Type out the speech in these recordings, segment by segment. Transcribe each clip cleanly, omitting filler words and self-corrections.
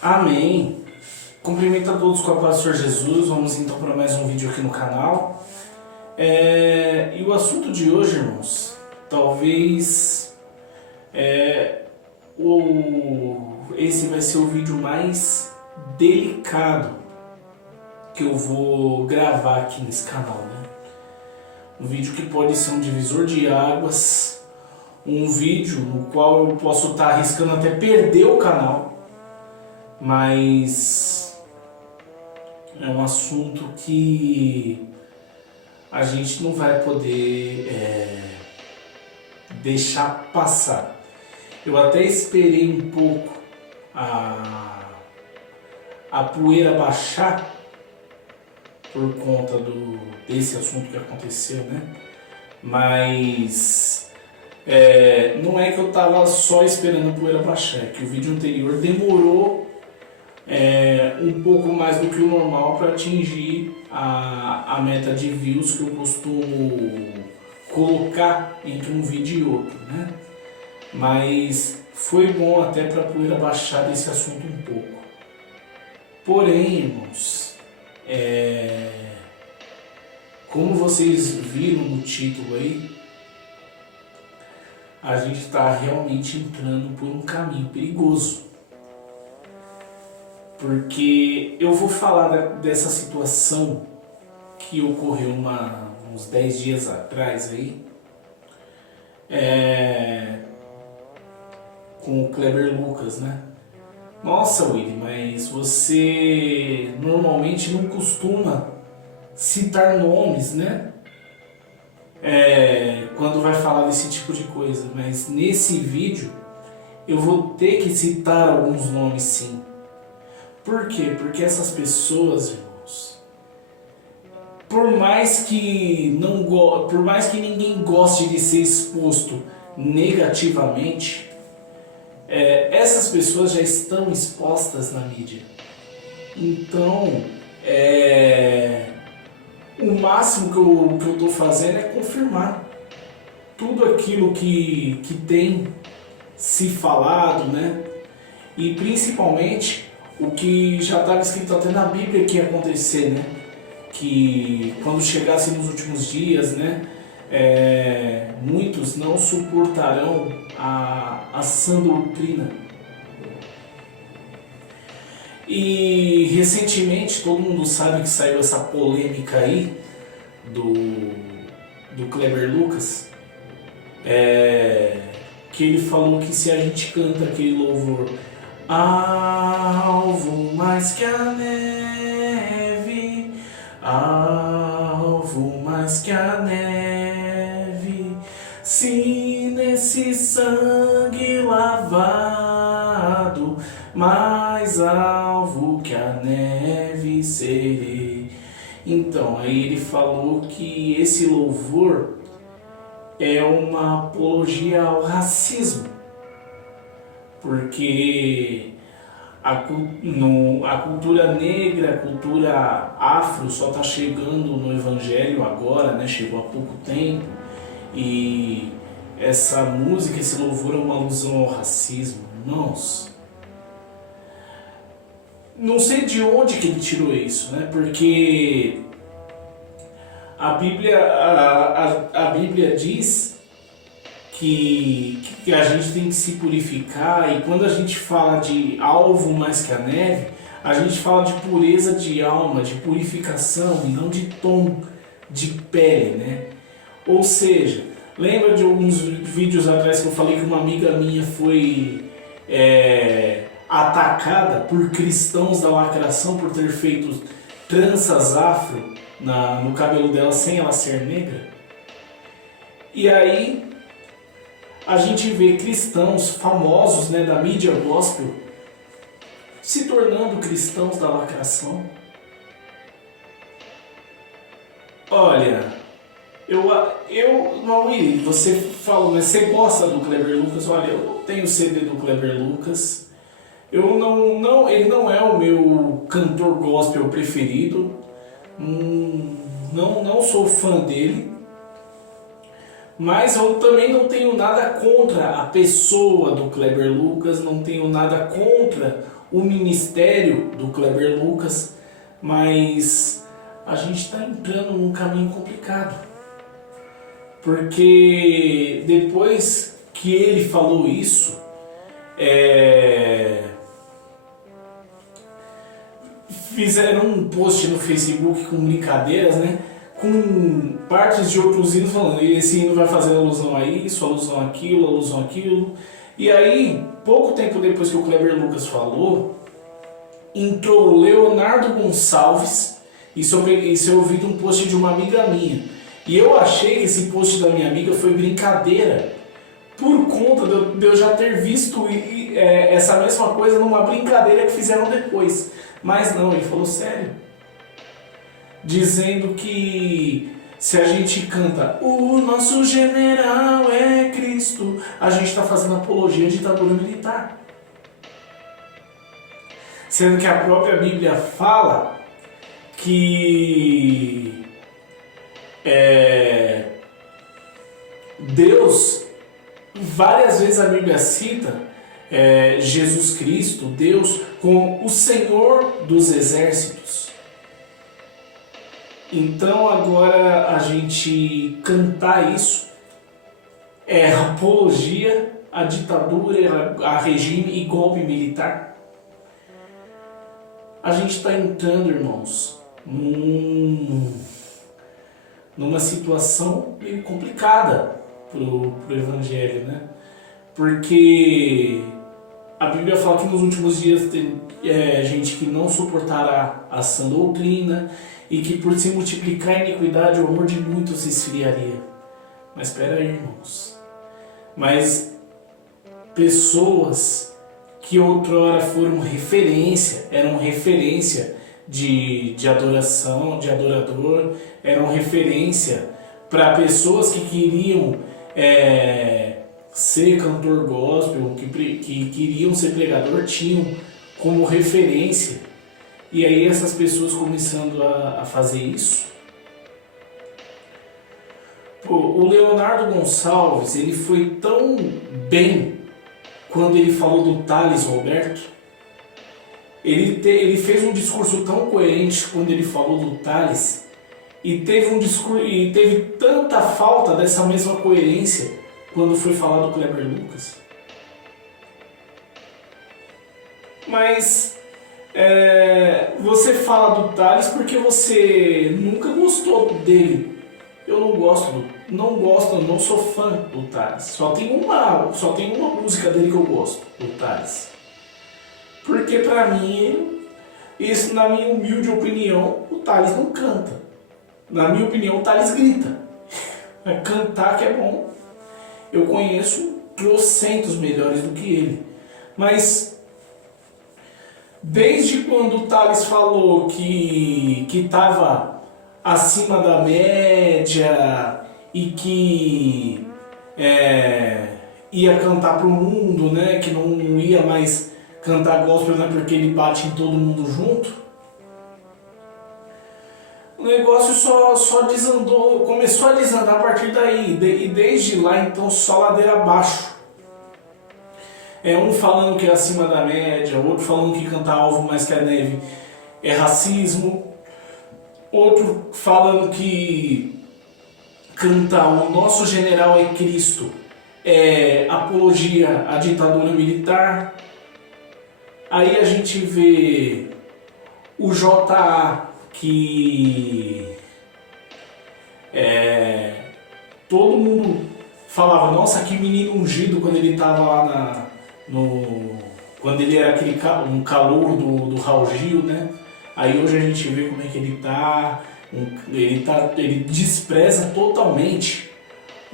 Amém. Cumprimento a todos com a paz do Senhor Jesus. Vamos então para mais um vídeo aqui no canal. E o assunto de hoje, irmãos, talvez esse vai ser o vídeo mais delicado que eu vou gravar aqui nesse canal, né? Um vídeo que pode ser um divisor de águas, um vídeo no qual eu posso estar arriscando até perder o canal. Mas é um assunto que a gente não vai poder deixar passar. Eu até esperei um pouco a poeira baixar por conta desse assunto que aconteceu, né? Mas não é que eu estava só esperando a poeira baixar, é que o vídeo anterior demorou um pouco mais do que o normal para atingir a meta de views que eu costumo colocar entre um vídeo e outro, né? Mas foi bom até para poder abaixar desse assunto um pouco. Porém, irmãos, como vocês viram no título aí, a gente está realmente entrando por um caminho perigoso. Porque eu vou falar dessa situação que ocorreu uns 10 dias atrás aí, com o Kleber Lucas, né? Nossa, Willy, mas você normalmente não costuma citar nomes, né? Quando vai falar desse tipo de coisa, mas nesse vídeo eu vou ter que citar alguns nomes, sim. Por quê? Porque essas pessoas, irmãos, por mais que ninguém goste de ser exposto negativamente, essas pessoas já estão expostas na mídia. Então, o máximo que eu estou fazendo é confirmar tudo aquilo que tem se falado, né? E principalmente o que já estava escrito até na Bíblia que ia acontecer, né? Que quando chegasse nos últimos dias, né? Muitos não suportarão a sã doutrina. E recentemente todo mundo sabe que saiu essa polêmica aí do Kleber Lucas, que ele falou que se a gente canta aquele louvor alvo mais que a neve, alvo mais que a neve, se nesse sangue lavado, mais alvo que a neve serei. Então, aí ele falou que esse louvor é uma apologia ao racismo. Porque a cultura negra, a cultura afro só está chegando no evangelho agora, né? Chegou há pouco tempo. E essa música, esse louvor é uma alusão ao racismo. Irmãos, não sei de onde que ele tirou isso, né? Porque a Bíblia diz que a gente tem que se purificar, e quando a gente fala de alvo mais que a neve, a gente fala de pureza de alma, de purificação e não de tom de pele, né? Ou seja, lembra de alguns vídeos atrás que eu falei que uma amiga minha foi atacada por cristãos da lacração por ter feito tranças afro no cabelo dela sem ela ser negra? E aí a gente vê cristãos famosos, né, da mídia gospel se tornando cristãos da lacração. Olha, você falou, mas você gosta do Kleber Lucas? Olha, eu não tenho CD do Kleber Lucas. Ele não é o meu cantor gospel preferido. Não sou fã dele. Mas eu também não tenho nada contra a pessoa do Kleber Lucas, não tenho nada contra o ministério do Kleber Lucas, mas a gente está entrando num caminho complicado. Porque depois que ele falou isso, fizeram um post no Facebook com brincadeiras, né? Com partes de outros hinos falando, esse hino vai fazer alusão a isso, alusão àquilo, alusão àquilo. E aí, pouco tempo depois que o Kleber Lucas falou, entrou o Leonardo Gonçalves. Isso eu ouvi de um post de uma amiga minha. E eu achei que esse post da minha amiga foi brincadeira, por conta de eu já ter visto essa mesma coisa numa brincadeira que fizeram depois. Mas não, ele falou sério. Dizendo que se a gente canta "O nosso general é Cristo", a gente está fazendo apologia à ditadura militar. Sendo que a própria Bíblia fala que Deus, várias vezes a Bíblia cita Jesus Cristo, Deus, como o Senhor dos exércitos. Então agora a gente cantar isso é apologia à ditadura, a regime e golpe militar. A gente está entrando, irmãos, numa situação meio complicada pro Evangelho, né? Porque a Bíblia fala que nos últimos dias tem gente que não suportará a sã doutrina e que por se multiplicar a iniquidade o amor de muitos se esfriaria. Mas espera aí, irmãos. Mas pessoas que outrora foram referência, eram referência de adoração, de adorador, eram referência para pessoas que queriam ser cantor gospel, que queriam ser pregador, tinham como referência. E aí essas pessoas começando a fazer isso. Pô, o Leonardo Gonçalves, ele foi tão bem quando ele falou do Thales Roberto. Ele fez um discurso tão coerente quando ele falou do Thales, e teve tanta falta dessa mesma coerência quando foi falar do Kleber Lucas. Mas você fala do Thales porque você nunca gostou dele. Eu não sou fã do Thales. Só tem uma música dele que eu gosto, do Thales. Porque pra mim, isso, na minha humilde opinião, o Thales não canta. Na minha opinião, o Thales grita. É cantar que é bom. Eu conheço trocentos melhores do que ele. Mas desde quando o Thales falou que estava acima da média e que ia cantar pro mundo, né? Que não ia mais cantar gospel, né, porque ele bate em todo mundo junto. O negócio só desandou, começou a desandar a partir daí, e desde lá então só ladeira abaixo. Um falando que é acima da média, outro falando que cantar alvo mais que a neve é racismo, outro falando que cantar o nosso general é Cristo é apologia à ditadura militar. Aí a gente vê o J.A. que todo mundo falava, nossa, que menino ungido quando ele estava lá quando ele era um calouro do Raul Gil, né? Aí hoje a gente vê como é que ele tá, ele despreza totalmente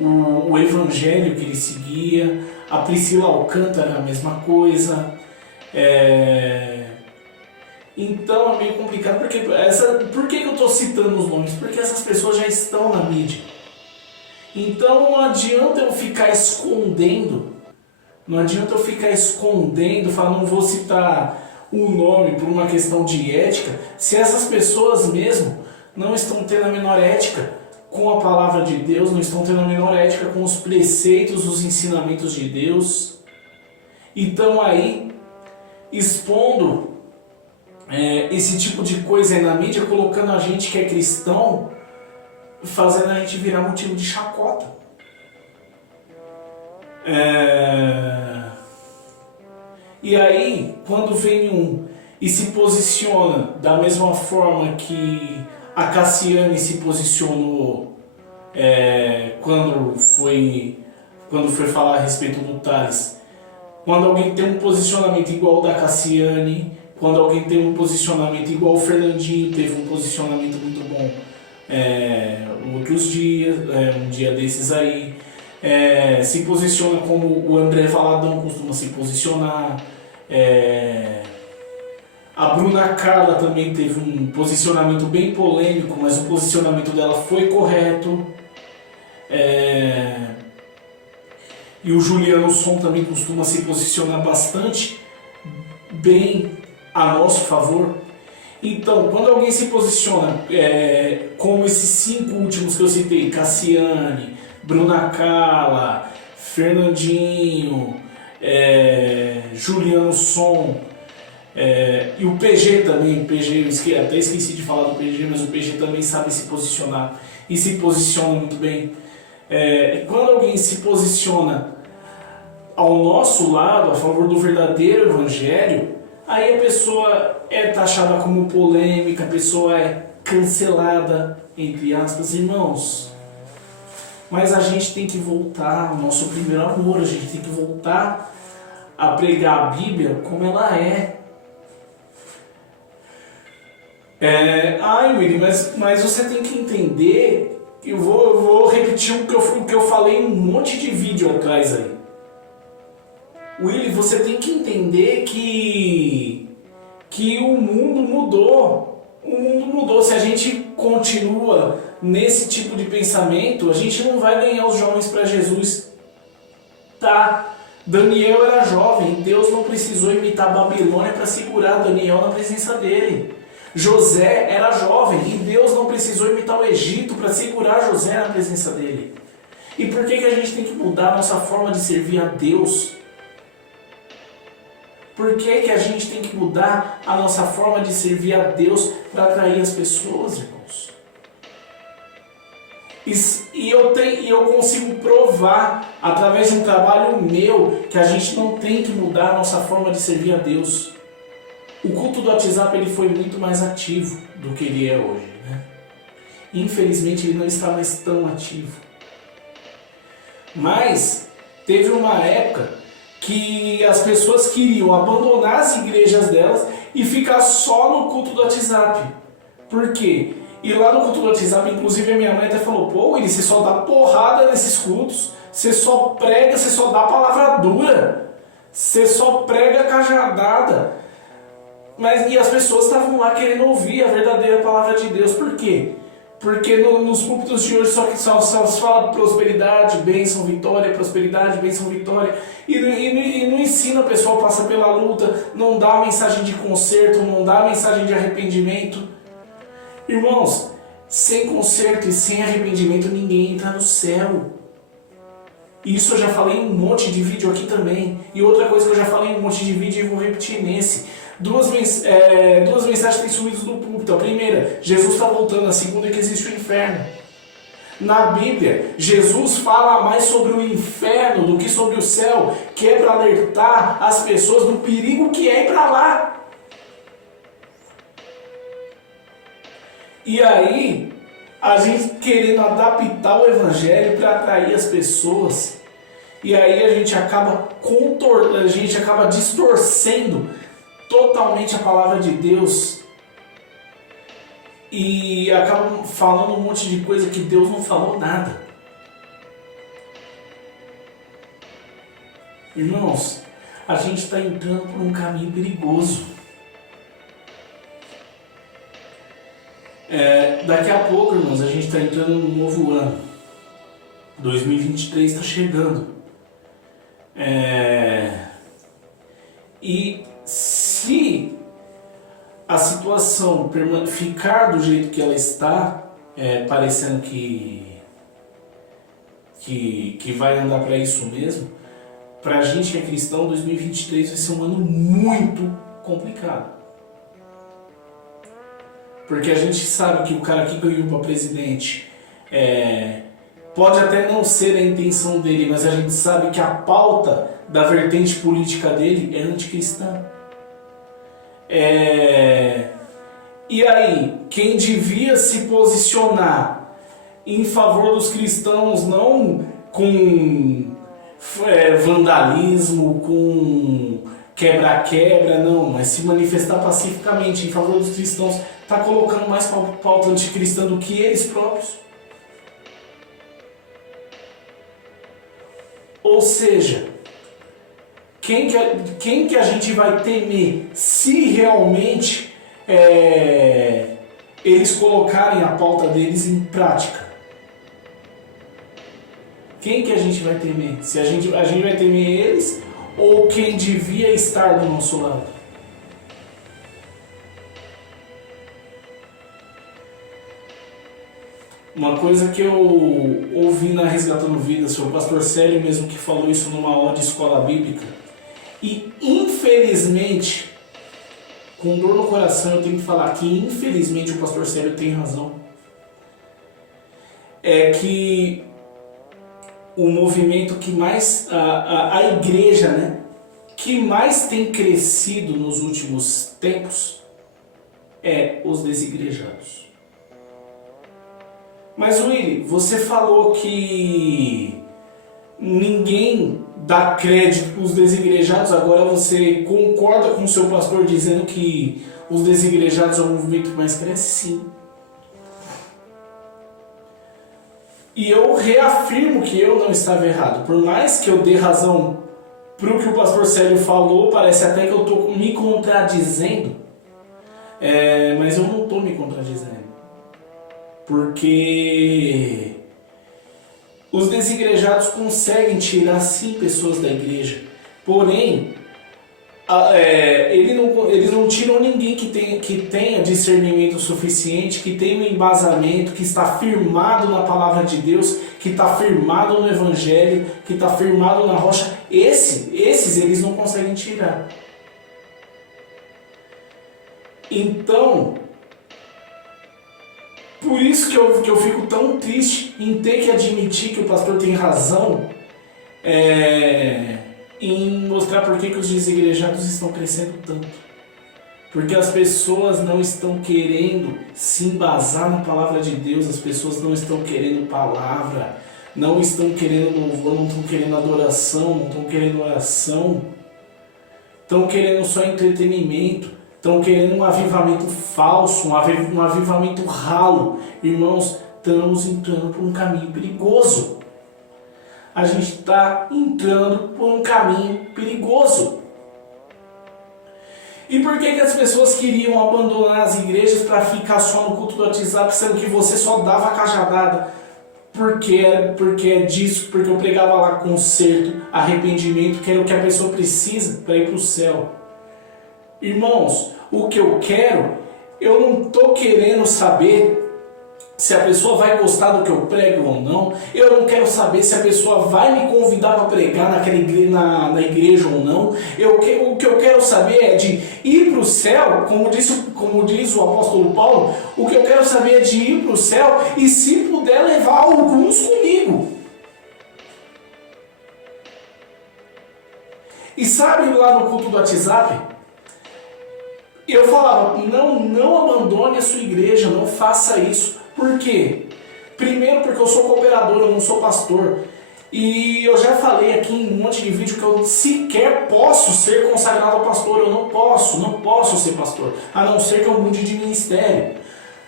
o evangelho que ele seguia. A Priscila Alcântara, a mesma coisa. Então é meio complicado, porque por que eu estou citando os nomes? Porque essas pessoas já estão na mídia. Então não adianta eu ficar escondendo, falar, não vou citar o nome por uma questão de ética, se essas pessoas mesmo não estão tendo a menor ética com a palavra de Deus, não estão tendo a menor ética com os preceitos, os ensinamentos de Deus. E estão aí expondo esse tipo de coisa aí na mídia, colocando a gente que é cristão, fazendo a gente virar motivo de chacota. E aí, quando vem um e se posiciona da mesma forma que a Cassiane se posicionou quando foi falar a respeito do Thales. Quando alguém tem um posicionamento igual ao da Cassiane, quando alguém tem um posicionamento igual o Fernandinho teve um posicionamento muito bom outros dias, um dia desses aí, se posiciona como o André Valadão costuma se posicionar, a Bruna Carla também teve um posicionamento bem polêmico, mas o posicionamento dela foi correto. E o Juliano Som também costuma se posicionar bastante bem a nosso favor. Então, quando alguém se posiciona como esses 5 últimos que eu citei, Cassiane, Bruna Carla, Fernandinho, Juliano Som, e o PG também, eu até esqueci de falar do PG, mas o PG também sabe se posicionar e se posiciona muito bem. Quando alguém se posiciona ao nosso lado, a favor do verdadeiro evangelho, aí a pessoa é taxada como polêmica, a pessoa é cancelada, entre aspas, irmãos. Mas a gente tem que voltar ao nosso primeiro amor, a gente tem que voltar a pregar a Bíblia como ela é. Willy, mas você tem que entender, eu vou repetir o que eu falei em um monte de vídeo atrás aí. Willy, você tem que entender que o mundo mudou. O mundo mudou. Se a gente continua nesse tipo de pensamento, a gente não vai ganhar os jovens para Jesus. Tá? Daniel era jovem, Deus não precisou imitar a Babilônia para segurar Daniel na presença dele. José era jovem e Deus não precisou imitar o Egito para segurar José na presença dele. E por que a gente tem que mudar a nossa forma de servir a Deus? Por que a gente tem que mudar a nossa forma de servir a Deus para atrair as pessoas, irmãos? E eu consigo provar, através de um trabalho meu, que a gente não tem que mudar a nossa forma de servir a Deus. O culto do WhatsApp ele foi muito mais ativo do que ele é hoje, né? Infelizmente ele não está mais tão ativo. Mas teve uma época que as pessoas queriam abandonar as igrejas delas e ficar só no culto do WhatsApp. Por quê? E lá no culto do WhatsApp, inclusive a minha mãe até falou, Willy, você só dá porrada nesses cultos, você só prega, você só dá palavra dura, você só prega cajadada. E as pessoas estavam lá querendo ouvir a verdadeira palavra de Deus. Por quê? Porque nos púlpitos de hoje só se fala prosperidade, bênção, vitória, prosperidade, bênção, vitória. E não ensina a pessoa a passar pela luta, não dá a mensagem de conserto, não dá a mensagem de arrependimento. Irmãos, sem conserto e sem arrependimento ninguém entra no céu. Isso eu já falei em um monte de vídeo aqui também. E outra coisa que eu já falei em um monte de vídeo e vou repetir nesse. Duas mensagens têm sumido do púlpito. A primeira, Jesus está voltando. A segunda é que existe o inferno. Na Bíblia, Jesus fala mais sobre o inferno do que sobre o céu, que é para alertar as pessoas do perigo que é ir para lá. E aí, a gente querendo adaptar o evangelho para atrair as pessoas, e aí a gente acaba distorcendo totalmente a palavra de Deus e acaba falando um monte de coisa que Deus não falou nada. Irmãos, a gente está entrando por um caminho perigoso. Daqui a pouco, irmãos, a gente está entrando no novo ano. 2023 está chegando. E se a situação ficar do jeito que ela está, parecendo que vai andar para isso mesmo, pra gente que é cristão, 2023 vai ser um ano muito complicado. Porque a gente sabe que o cara que ganhou para presidente pode até não ser a intenção dele, mas a gente sabe que a pauta da vertente política dele é anticristã. E aí, quem devia se posicionar em favor dos cristãos, não com vandalismo, com quebra-quebra, não, mas se manifestar pacificamente em favor dos cristãos, está colocando mais pauta anticristã do que eles próprios. Ou seja, quem que a gente vai temer se realmente eles colocarem a pauta deles em prática? Quem que a gente vai temer? Se a gente vai temer eles ou quem devia estar do nosso lado? Uma coisa que eu ouvi na Resgatando Vidas, foi o pastor Célio mesmo que falou isso numa aula de escola bíblica. E infelizmente, com dor no coração, eu tenho que falar que infelizmente o pastor Célio tem razão. É que o movimento que mais, a igreja, né, que mais tem crescido nos últimos tempos é os desigrejados. Mas Willy, você falou que ninguém dá crédito para os desigrejados, agora você concorda com o seu pastor dizendo que os desigrejados é o movimento que mais cresce? Sim. E eu reafirmo que eu não estava errado. Por mais que eu dê razão para o que o pastor Célio falou, parece até que eu estou me contradizendo, mas eu não estou me contradizendo. Porque os desigrejados conseguem tirar sim pessoas da igreja, porém eles não tiram ninguém que tenha discernimento suficiente, que tenha um embasamento, que está firmado na palavra de Deus, que está firmado no evangelho, que está firmado na rocha. Esses eles não conseguem tirar. Então, por isso que eu fico tão triste em ter que admitir que o pastor tem razão, em mostrar por que os desigrejados estão crescendo tanto. Porque as pessoas não estão querendo se embasar na palavra de Deus, as pessoas não estão querendo palavra, não estão querendo louvor, não estão querendo adoração, não estão querendo oração, estão querendo só entretenimento, estão querendo um avivamento falso, um avivamento ralo. Irmãos, estamos entrando por um caminho perigoso. A gente está entrando por um caminho perigoso. E por que as pessoas queriam abandonar as igrejas para ficar só no culto do WhatsApp, sendo que você só dava cajadada? Porque é disso, porque eu pregava lá conserto, arrependimento, que é o que a pessoa precisa para ir para o céu. Irmãos, o que eu quero, eu não estou querendo saber se a pessoa vai gostar do que eu prego ou não. Eu não quero saber se a pessoa vai me convidar para pregar na igreja ou não. O que eu quero saber é de ir para o céu, como diz o apóstolo Paulo, o que eu quero saber é de ir para o céu e, se puder, levar alguns comigo. E sabe, lá no culto do WhatsApp, eu falava, não abandone a sua igreja, não faça isso. Por quê? Primeiro porque eu sou cooperador, eu não sou pastor. E eu já falei aqui em um monte de vídeo que eu sequer posso ser consagrado ao pastor. Eu não posso ser pastor. A não ser que eu mude de ministério.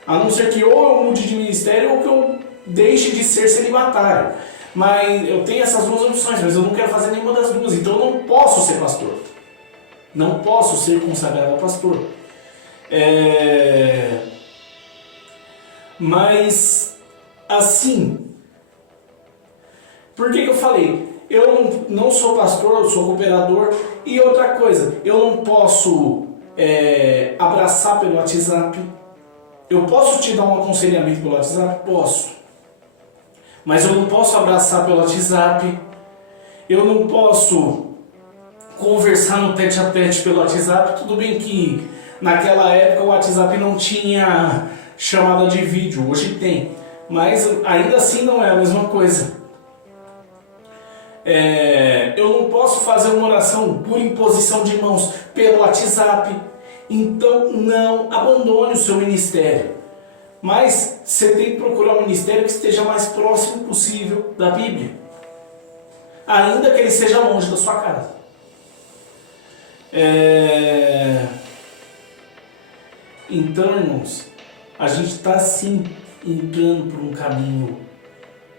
A não ser que ou eu mude de ministério ou que eu deixe de ser celibatário. Mas eu tenho essas duas opções, mas eu não quero fazer nenhuma das duas. Então eu não posso ser pastor. Não posso ser consagrado ao pastor. Mas, assim, por que eu falei? Eu não sou pastor, eu sou cooperador. E outra coisa, eu não posso abraçar pelo WhatsApp. Eu posso te dar um aconselhamento pelo WhatsApp? Posso. Mas eu não posso abraçar pelo WhatsApp. Eu não posso conversar no tete-a-tete pelo WhatsApp. Tudo bem que naquela época o WhatsApp não tinha chamada de vídeo. Hoje tem. Mas ainda assim não é a mesma coisa. Eu não posso fazer uma oração por imposição de mãos pelo WhatsApp. Então não abandone o seu ministério. Mas você tem que procurar um ministério que esteja mais próximo possível da Bíblia. Ainda que ele seja longe da sua casa. Então, irmãos, a gente está sim entrando por um caminho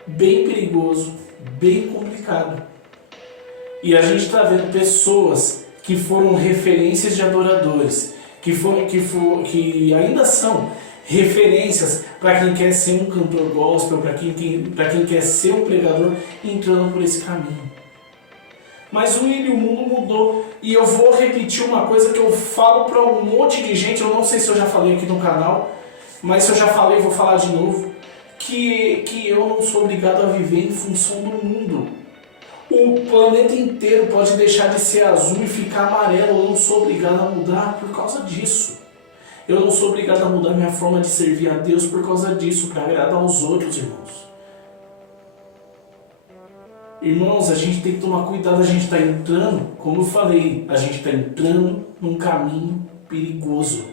bem perigoso, bem complicado. E a gente está vendo pessoas que foram referências de adoradores, que ainda são referências para quem quer ser um cantor gospel, para quem quer ser um pregador, entrando por esse caminho. Mas o mundo mudou. E eu vou repetir uma coisa que eu falo para um monte de gente, eu não sei se eu já falei aqui no canal, mas se eu já falei, vou falar de novo, que eu não sou obrigado a viver em função do mundo. O planeta inteiro pode deixar de ser azul e ficar amarelo, eu não sou obrigado a mudar por causa disso. Eu não sou obrigado a mudar minha forma de servir a Deus por causa disso, para agradar os outros, irmãos. Irmãos, a gente tem que tomar cuidado, a gente está entrando, como eu falei, a gente está entrando num caminho perigoso.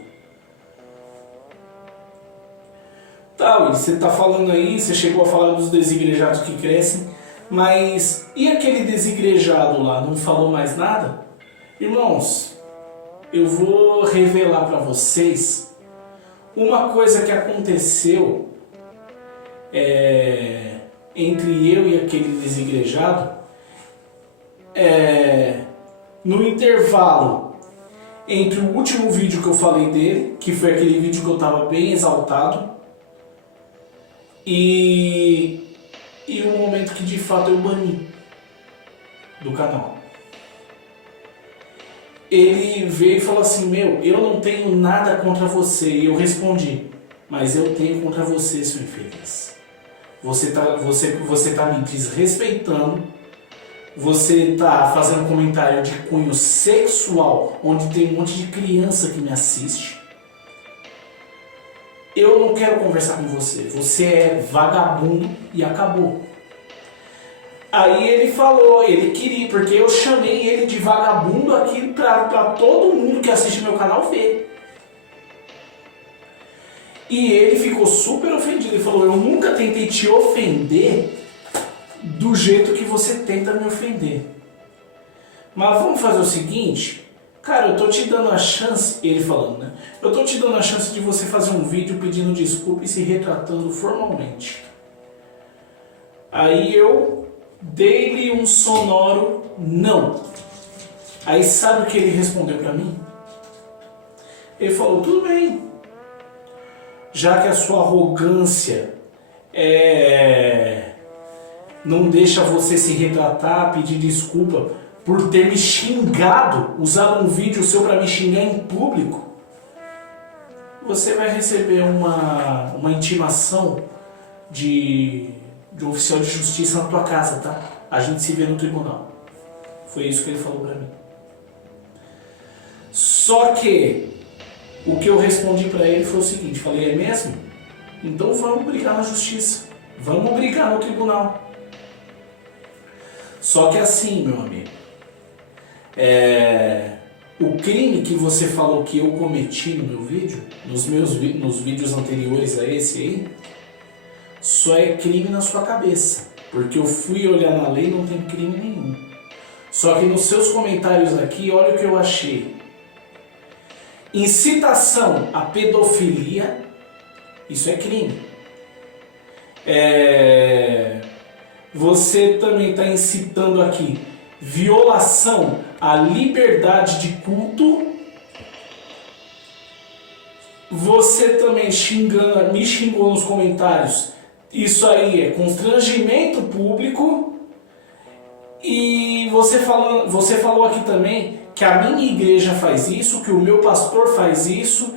Tá, Willi, você está falando aí, você chegou a falar dos desigrejados que crescem, mas e aquele desigrejado lá, não falou mais nada? Irmãos, eu vou revelar para vocês uma coisa que aconteceu entre eu e aquele desigrejado, no intervalo entre o último vídeo que eu falei dele, que foi aquele vídeo que eu estava bem exaltado, e o momento que de fato eu bani do canal. Ele veio e falou assim: eu não tenho nada contra você. E eu respondi: mas eu tenho contra você, seu infeliz. Você tá me desrespeitando, você tá fazendo comentário de cunho sexual, onde tem um monte de criança que me assiste. Eu não quero conversar com você, você é vagabundo e acabou. Aí ele falou, ele queria, porque eu chamei ele de vagabundo aqui pra todo mundo que assiste meu canal ver. E ele ficou super ofendido. Ele falou: eu nunca tentei te ofender do jeito que você tenta me ofender. Mas vamos fazer o seguinte, cara, eu tô te dando a chance, ele falando, né? Eu tô te dando a chance de você fazer um vídeo pedindo desculpa e se retratando formalmente. Aí eu dei-lhe um sonoro não. Aí sabe o que ele respondeu pra mim? Ele falou: tudo bem. Já que a sua arrogância não deixa você se retratar, pedir desculpa por ter me xingado, usado um vídeo seu para me xingar em público, você vai receber uma intimação de um oficial de justiça na tua casa, tá? A gente se vê no tribunal. Foi isso que ele falou para mim. Só que o que eu respondi para ele foi o seguinte, falei: é mesmo? Então vamos brigar na justiça, vamos brigar no tribunal. Só que assim, meu amigo, o crime que você falou que eu cometi no meu vídeo, nos vídeos anteriores a esse aí, só é crime na sua cabeça, porque eu fui olhar na lei e não tem crime nenhum. Só que nos seus comentários aqui, olha o que eu achei. Incitação à pedofilia, isso é crime. Você também está incitando aqui violação à liberdade de culto. Você também me xingou nos comentários. Isso aí é constrangimento público. E você falou aqui também que a minha igreja faz isso, que o meu pastor faz isso,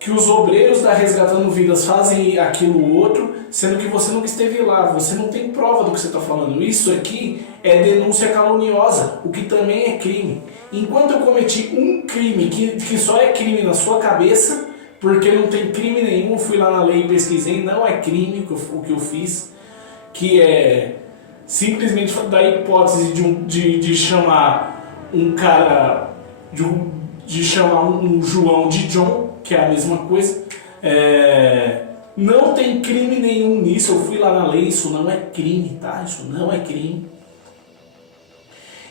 que que os obreiros da Resgatando Vidas fazem aquilo outro, sendo que você nunca esteve lá, você não tem prova do que você está falando. Isso aqui é denúncia caluniosa, o que também é crime. Enquanto eu cometi um crime que só é crime na sua cabeça, porque não tem crime nenhum, fui lá na lei e pesquisei, não é crime o que eu fiz, que é simplesmente da hipótese de chamar um cara, de chamar um João de John, que é a mesma coisa. Não tem crime nenhum nisso, eu fui lá na lei, isso não é crime, tá? Isso não é crime.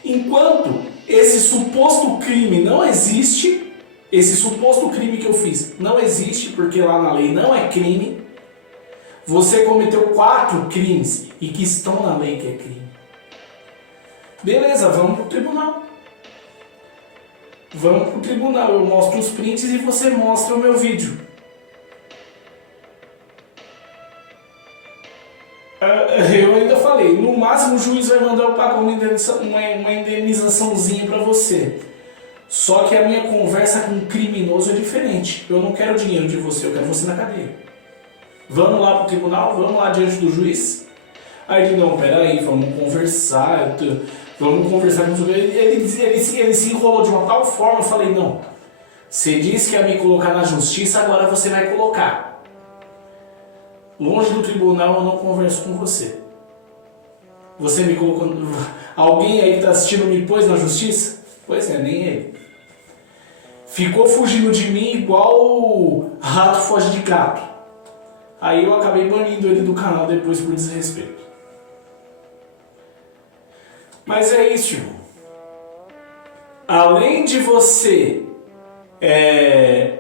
Enquanto esse suposto crime não existe, esse suposto crime que eu fiz não existe, porque lá na lei não é crime, você cometeu 4 crimes e que estão na lei que é crime. Beleza, vamos pro tribunal. Vamos pro tribunal, eu mostro os prints e você mostra o meu vídeo. Eu ainda falei, no máximo o juiz vai mandar eu pagar uma indenizaçãozinha pra você. Só que a minha conversa com um criminoso é diferente. Eu não quero dinheiro de você, eu quero você na cadeia. Vamos lá pro tribunal, vamos lá diante do juiz. Aí ele, não, peraí, vamos conversar, vamos conversar com o juiz. Ele se enrolou de uma tal forma, eu falei, não, você disse que ia me colocar na justiça, agora você vai colocar. Longe do tribunal eu não converso com você. Você me colocou... Alguém aí que está assistindo me pôs na justiça? Pois é, nem ele. Ficou fugindo de mim igual o rato foge de gato. Aí eu acabei banindo ele do canal depois por desrespeito. Mas é isso, irmão. Além de você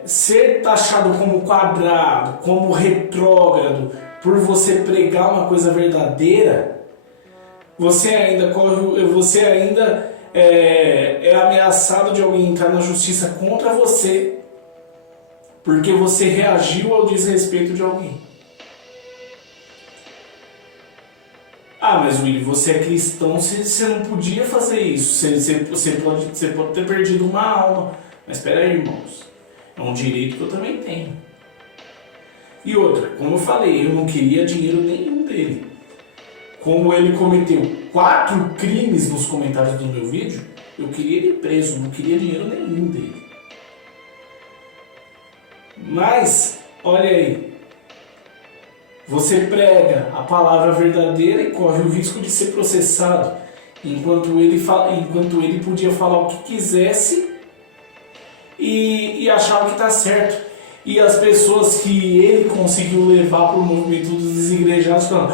ser taxado como quadrado, como retrógrado, por você pregar uma coisa verdadeira, você ainda é ameaçado de alguém entrar na justiça contra você, porque você reagiu ao desrespeito de alguém. Ah, mas Willy, você é cristão, você não podia fazer isso, você pode ter perdido uma alma. Mas espera aí, irmãos, é um direito que eu também tenho. E outra, como eu falei, eu não queria dinheiro nenhum dele. Como ele cometeu 4 crimes nos comentários do meu vídeo, eu queria ele preso, não queria dinheiro nenhum dele. Mas, olha aí, você prega a palavra verdadeira e corre o risco de ser processado, enquanto ele podia falar o que quisesse e achava que está certo. E as pessoas que ele conseguiu levar para o movimento dos desigrejados falando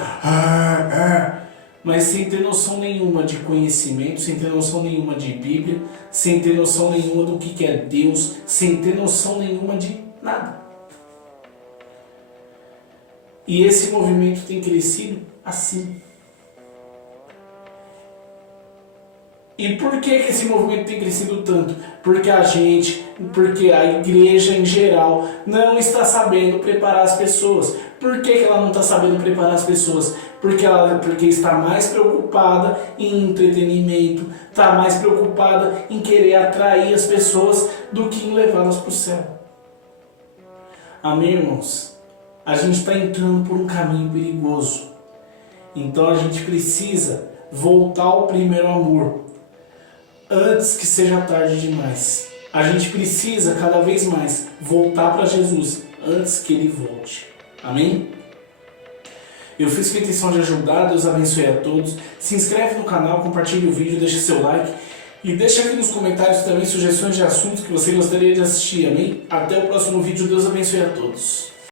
mas sem ter noção nenhuma de conhecimento, sem ter noção nenhuma de Bíblia, sem ter noção nenhuma do que é Deus, sem ter noção nenhuma de nada. E esse movimento tem crescido assim. E por que esse movimento tem crescido tanto? Porque a igreja em geral não está sabendo preparar as pessoas. Por que ela não está sabendo preparar as pessoas? Porque está mais preocupada em entretenimento, está mais preocupada em querer atrair as pessoas do que em levá-las para o céu. Amém, irmãos? A gente está entrando por um caminho perigoso. Então a gente precisa voltar ao primeiro amor, antes que seja tarde demais. A gente precisa cada vez mais voltar para Jesus antes que Ele volte. Amém? Eu fiz com a intenção de ajudar, Deus abençoe a todos. Se inscreve no canal, compartilhe o vídeo, deixa seu like e deixa aqui nos comentários também sugestões de assuntos que você gostaria de assistir. Amém? Até o próximo vídeo, Deus abençoe a todos.